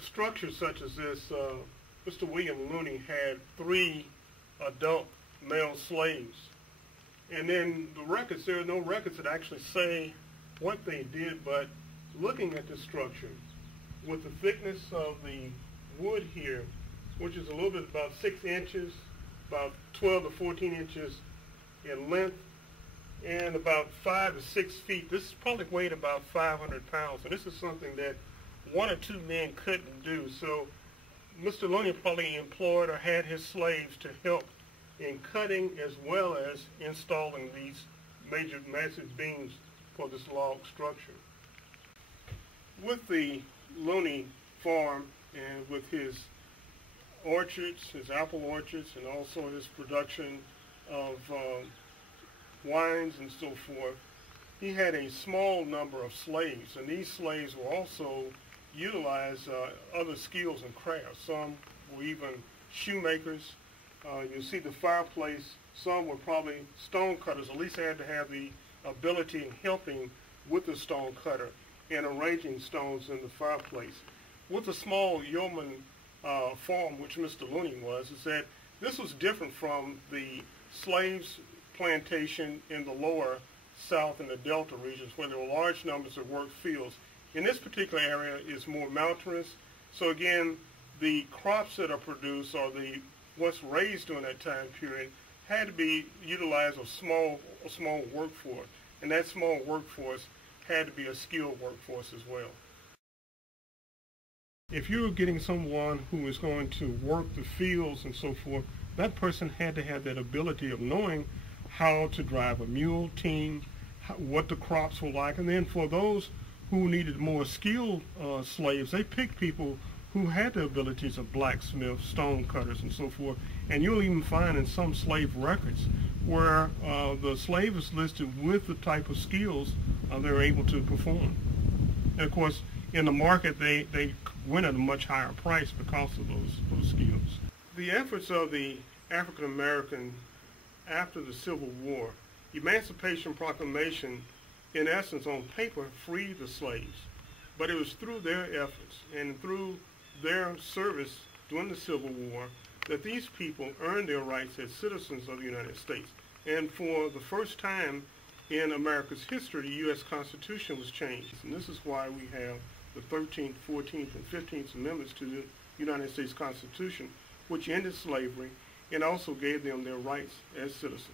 a structure such as this, Mr. William Looney had 3 adult male slaves. And then the records, there are no records that actually say what they did, but looking at this structure, with the thickness of the wood here, which is a little bit about 6 inches, about 12 to 14 inches in length, and about 5 to 6 feet. This probably weighed about 500 pounds. So this is something that 1 or 2 men couldn't do. So Mr. Looney probably employed or had his slaves to help in cutting as well as installing these massive beams for this log structure. With the Looney farm and with his orchards, his apple orchards, and also his production of wines and so forth, he had a small number of slaves, and these slaves will also utilize other skills and crafts. Some were even shoemakers. You'll see the fireplace. Some were probably stone cutters. At least they had to have the ability in helping with the stone cutter and arranging stones in the fireplace. With the small yeoman farm, which Mr. Looney was, is that this was different from the slaves plantation in the lower south and the delta regions where there were large numbers of work fields. In this particular area is more mountainous, so again the crops that are produced or what's raised during that time period had to be utilized a small workforce, and that small workforce had to be a skilled workforce as well. If you were getting someone who is going to work the fields and so forth, that person had to have that ability of knowing how to drive a mule team, what the crops were like, and then for those who needed more skilled slaves, they picked people who had the abilities of blacksmiths, stone cutters, and so forth. And you'll even find in some slave records where the slave is listed with the type of skills they're able to perform. And of course, in the market, they went at a much higher price because of those skills. The efforts of the African American after the Civil War, Emancipation Proclamation, in essence, on paper, freed the slaves. But it was through their efforts and through their service during the Civil War that these people earned their rights as citizens of the United States. And for the first time in America's history, the U.S. Constitution was changed. And this is why we have the 13th, 14th, and 15th Amendments to the United States Constitution, which ended slavery and also gave them their rights as citizens.